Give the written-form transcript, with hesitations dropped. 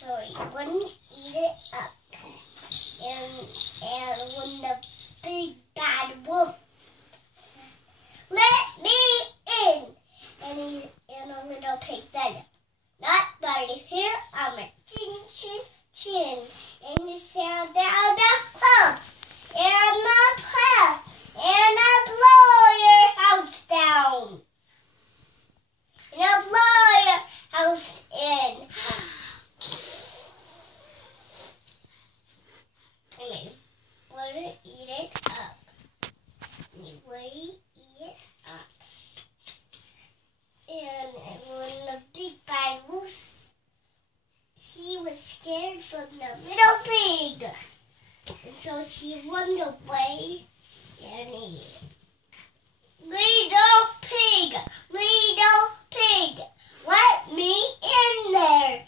so he wouldn't eat it up. And when the big bad wolf let me in, and the little pig said, "Not right here, I'm a chin chin chin," and he sailed down the cliff, and the cliff, and I blow your house down, and I blow your house in. And he wouldn't eat it up. And he wouldn't eat it up. And when the big bad wolf, he was scared from the little pig. And so he ran away, and he, little pig, let me in there.